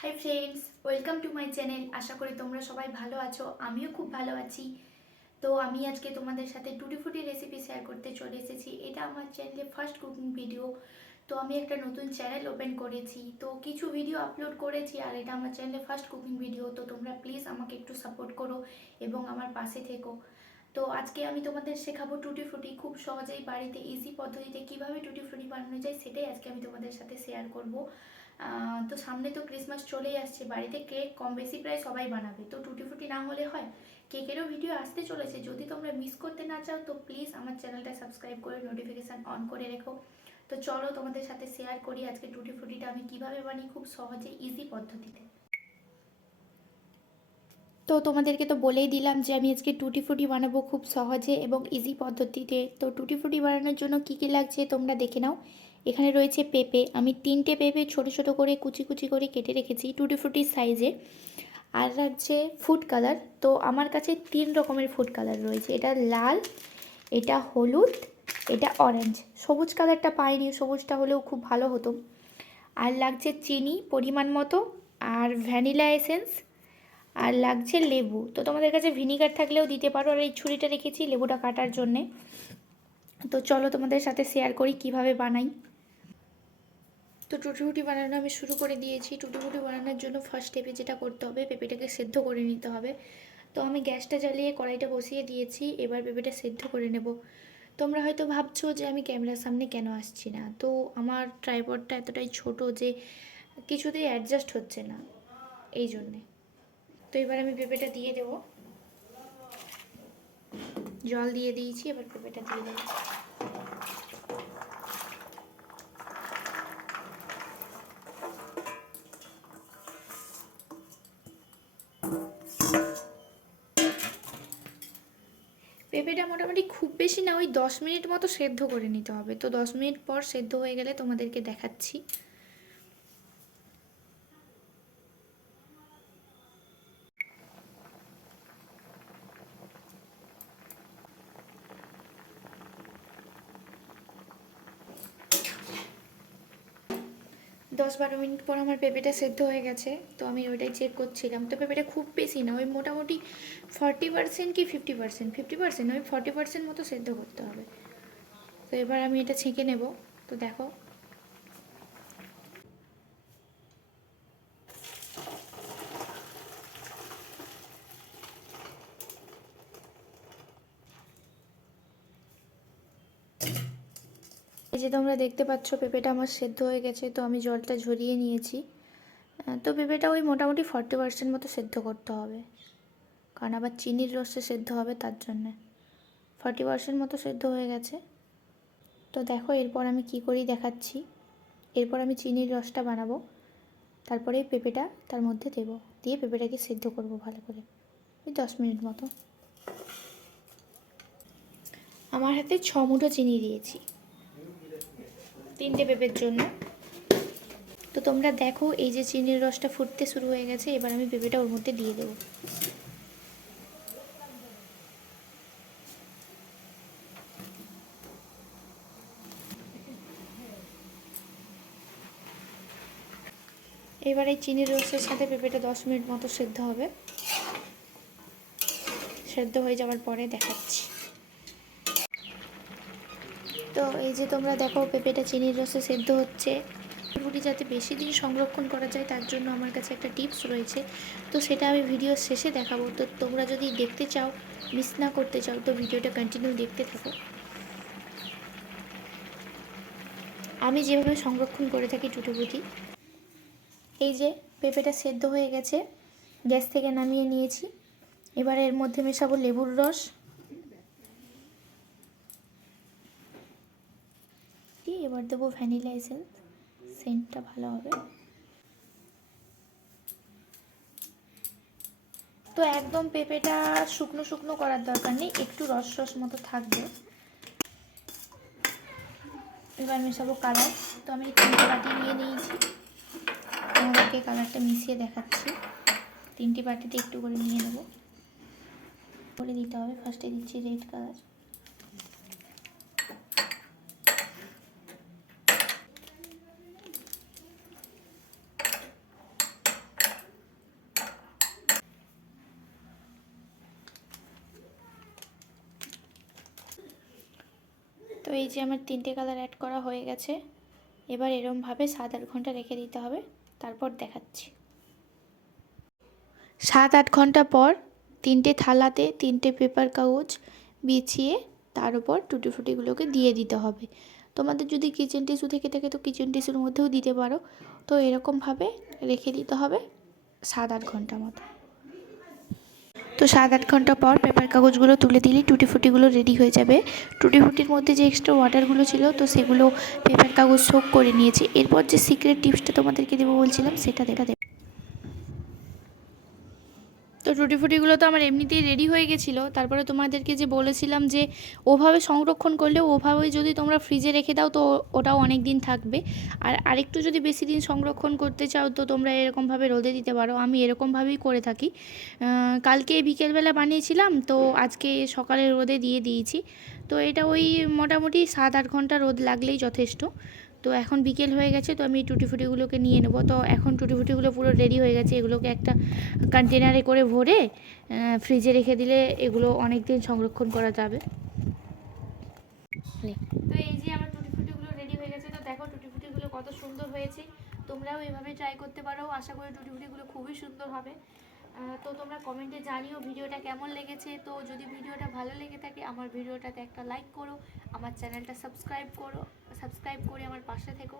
High friends, welcome to my channel. আশা করি তোমরা সবাই ভালো আছো, আমিও খুব ভালো আছি। তো আমি আজকে তোমাদের সাথে টুটি ফুটি রেসিপি শেয়ার করতে চলে এসেছি। এটা আমার চ্যানেলে ফার্স্ট কুকিং ভিডিও। তো আমি একটা নতুন চ্যানেল ওপেন করেছি, তো কিছু ভিডিও আপলোড করেছি, আর এটা আমার চ্যানেলে ফার্স্ট কুকিং ভিডিও। তো তোমরা প্লিজ আমাকে একটু সাপোর্ট করো এবং আমার পাশে থেকো। তো আজকে আমি তোমাদের শেখাবো টুটি ফুটি খুব সহজেই বাড়িতে ইজি পদ্ধতিতে কিভাবে টুটি ফুটি বানানো যায়, সেটাই আজকে আমি তোমাদের সাথে শেয়ার করব। তো সামনে তো ক্রিসমাস চলেই আসছে, বাড়িতে কেক কম বেশি প্রায় সবাই বানাবে, তো টুটি ফুটি না হলে হয়। কেকেরও ভিডিও আসতে চলেছে, যদি তোমরা মিস করতে না চাও তো প্লিজ আমার চ্যানেলটা সাবস্ক্রাইব করে নোটিফিকেশান অন করে রেখো। তো চলো তোমাদের সাথে শেয়ার করি আজকে টুটি ফুটিটা আমি কিভাবে বানিয়ে খুব সহজে ইজি পদ্ধতিতে। তো তোমাদেরকে তো বলেই দিলাম যে আমি আজকে টুটি ফুটি বানাবো খুব সহজে এবং ইজি পদ্ধতিতে। তো টুটি ফুটি বানানোর জন্য কী কী লাগছে তোমরা দেখে নাও। এখানে রয়েছে পেঁপে, আমি 3টে পেঁপে ছোট ছোট করে কুচি কুচি করে কেটে রেখেছি টুটি ফুটির সাইজে। আর লাগছে ফুড কালার, তো আমার কাছে 3 রকমের ফুড কালার রয়েছে, এটা লাল, এটা হলুদ, এটা অরেঞ্জ। সবুজ কালারটা পাইনি, সবুজটা হলেও খুব ভালো হতো। আর লাগছে চিনি পরিমাণ মতো, আর ভ্যানিলা এসেন্স, আর লাগছে লেবু। তো তোমাদের কাছে ভিনিগার থাকলেও দিতে পারো, আর এই ছুরিটা রেখেছি লেবুটা কাটার জন্যে। তো চলো তোমাদের সাথে শেয়ার করি কিভাবে বানাই। তো টুটি ফুটি বানানো আমি শুরু করে দিয়েছি। টুটি ফুটি বানানোর জন্য ফার্স্ট স্টেপে যেটা করতে হবে, পেঁপেটাকে সেদ্ধ করে নিতে হবে। তো আমি গ্যাসটা জ্বালিয়ে কড়াইটা বসিয়ে দিয়েছি, এবার পেঁপেটা সেদ্ধ করে নেব। তোমরা হয়তো ভাবছো যে আমি ক্যামেরার সামনে কেন আসছি না, তো আমার ট্রাইপডটা এতটাই ছোট যে কিছুতেই অ্যাডজাস্ট হচ্ছে না, এই জন্যে। তো এবার আমি পেঁপেটা দিয়ে দেবো, জল দিয়ে দিয়েছি, এবার পেঁপেটা দিয়ে দেবো। পেঁপেটা মোটামুটি খুব বেশি না, ওই 10 মিনিট মতো সেদ্ধ করে নিতে হবে। তো 10 মিনিট পর সেদ্ধ হয়ে গেলে তোমাদেরকে দেখাচ্ছি। দশ 12 মিনিট পর আমার পেঁপেটা সেদ্ধ হয়ে গেছে, তো আমি ওইটাই চেক করছিলাম। তো পেঁপেটা খুব বেশি না, ওই মোটামুটি 40% কি 50%, ওই 40% মতো সেদ্ধ করতে হবে। তো এবার আমি এটা ছেঁকে নেব। তো দেখো, এই যে তোমরা দেখতে পাচ্ছ পেঁপেটা আমার সেদ্ধ হয়ে গেছে। তো আমি জলটা ঝরিয়ে নিয়েছি। তো পেঁপেটা ওই মোটামুটি 40% মতো সেদ্ধ করতে হবে, কারণ আবার চিনির রসে সেদ্ধ হবে, তার জন্যে 40% মতো সেদ্ধ হয়ে গেছে। তো দেখো এরপর আমি কি করি দেখাচ্ছি। এরপর আমি চিনির রসটা বানাবো, তারপরে পেঁপেটা তার মধ্যে দেবো, দিয়ে পেঁপেটাকে সেদ্ধ করব ভালো করে, ওই 10 মিনিট মতো। আমার হাতে 6 মুঠো চিনি দিয়েছি 3টে পেঁপের জন্য। তো তোমরা দেখো এই যে চিনির রসটা ফুটতে শুরু হয়ে গেছে, এবার আমি পেঁপেটা ওর মধ্যে দিয়ে দেবো। এবার এই চিনির রসের সাথে পেঁপেটা 10 মিনিট মতো সেদ্ধ হবে। সেদ্ধ হয়ে যাওয়ার পরে দেখাচ্ছি। তো এই যে তোমরা দেখো পেঁপেটা চিনির রসে সেদ্ধ হচ্ছে। ফুটি যাতে বেশি দিন সংরক্ষণ করা যায়, তার জন্য আমার কাছে একটা টিপস রয়েছে, তো সেটা আমি ভিডিওর শেষে দেখাবো। তো তোমরা যদি দেখতে চাও, মিস না করতে চাও, তো ভিডিওটা কন্টিনিউ দেখতে থাকো। আমি যেভাবে সংরক্ষণ করে থাকি টুটি। এই যে পেঁপেটা সেদ্ধ হয়ে গেছে, গ্যাস থেকে নামিয়ে নিয়েছি। এবার এর মধ্যে মেশাবো লেবুর রস, এবার দেবো ভ্যানিলা এসেন্স, সেন্টটা ভালো হবে। তো একদম পেঁপেটা শুকনো শুকনো করার দরকার নেই, একটু রস রস মতো থাকবে। এবার মেশাবো কালার। তো আমি 3টে বাটি নিয়ে নিয়েছি, তোমাদেরকে কালারটা মিশিয়ে দেখাচ্ছি। 3টে বাটিতে একটু করে নিয়ে নেব, করে দিতে হবে। ফার্স্টে দিচ্ছি রেড কালার, তো এই যে আমার 3টে কালার অ্যাড করা হয়ে গেছে। এবার এরমভাবে 7-8 ঘন্টা রেখে দিতে হবে, তারপর দেখাচ্ছি। 7-8 ঘন্টা পর 3টে থালাতে 3টে পেপার কাগজ বিছিয়ে তার উপর টুটি ফ্রুটিগুলোকে দিয়ে দিতে হবে। তোমাদের যদি কিচেন টিস্যু থেকে থাকে তো কিচেন টিস্যুর মধ্যেও দিতে পারো। তো এরকমভাবে রেখে দিতে হবে 7-8 ঘন্টা মতো। তো 7-8 ঘন্টা পর পেপার কাগজগুলো তুলে দিলেই টুটি ফ্রুটিগুলো রেডি হয়ে যাবে। টুটি ফ্রুটির মধ্যে যে এক্সট্রা ওয়াটারগুলো ছিল তো সেগুলো পেপার কাগজ সোক করে নিয়েছে। এরপর যে সিক্রেট টিপসটা তোমাদেরকে দেবো বলছিলাম সেটা দেবে। তো টুটি ফ্রুটিগুলো তো আমার এমনিতেই রেডি হয়ে গেছিলো। তারপরে তোমাদেরকে যে বলেছিলাম যে ওভাবে সংরক্ষণ করলে, ওভাবে যদি তোমরা ফ্রিজে রেখে দাও তো ওটাও অনেক দিন থাকবে। আর আরেকটু যদি বেশি দিন সংরক্ষণ করতে চাও তো তোমরা এরকমভাবে রোদে দিতে পারো। আমি এরকমভাবেই করে থাকি। কালকে বিকেলবেলা বানিয়েছিলাম, তো আজকে সকালে রোদে দিয়ে দিয়েছি। তো এটা ওই মোটামুটি 7-8 ঘন্টা রোদ লাগলেই যথেষ্ট। তো এখন বিকেল হয়ে গেছে, তো আমি টুটি ফ্রুটিগুলোকে নিয়ে নেবো। তো এখন টুটি ফ্রুটিগুলো পুরো রেডি হয়ে গেছে। এগুলোকে একটা কন্টেনারে করে ভরে ফ্রিজে রেখে দিলে এগুলো অনেক দিন সংরক্ষণ করা যাবে। তো এই যে আমার টুটি ফ্রুটিগুলো রেডি হয়ে গেছে। তো দেখো টুটি ফ্রুটিগুলো কত সুন্দর হয়েছে। তোমরাও এভাবে ট্রাই করতে পারো। আশা করি টুটি ফ্রুটিগুলো খুবই সুন্দর হবে। তো তোমরা কমেন্টে জানিও ভিডিওটা কেমন লেগেছে। তো যদি ভিডিওটা ভালো লেগে থাকে আমার ভিডিওটাতে একটা লাইক করো, আমার চ্যানেলটা সাবস্ক্রাইব করে আমার পাশে থেকো।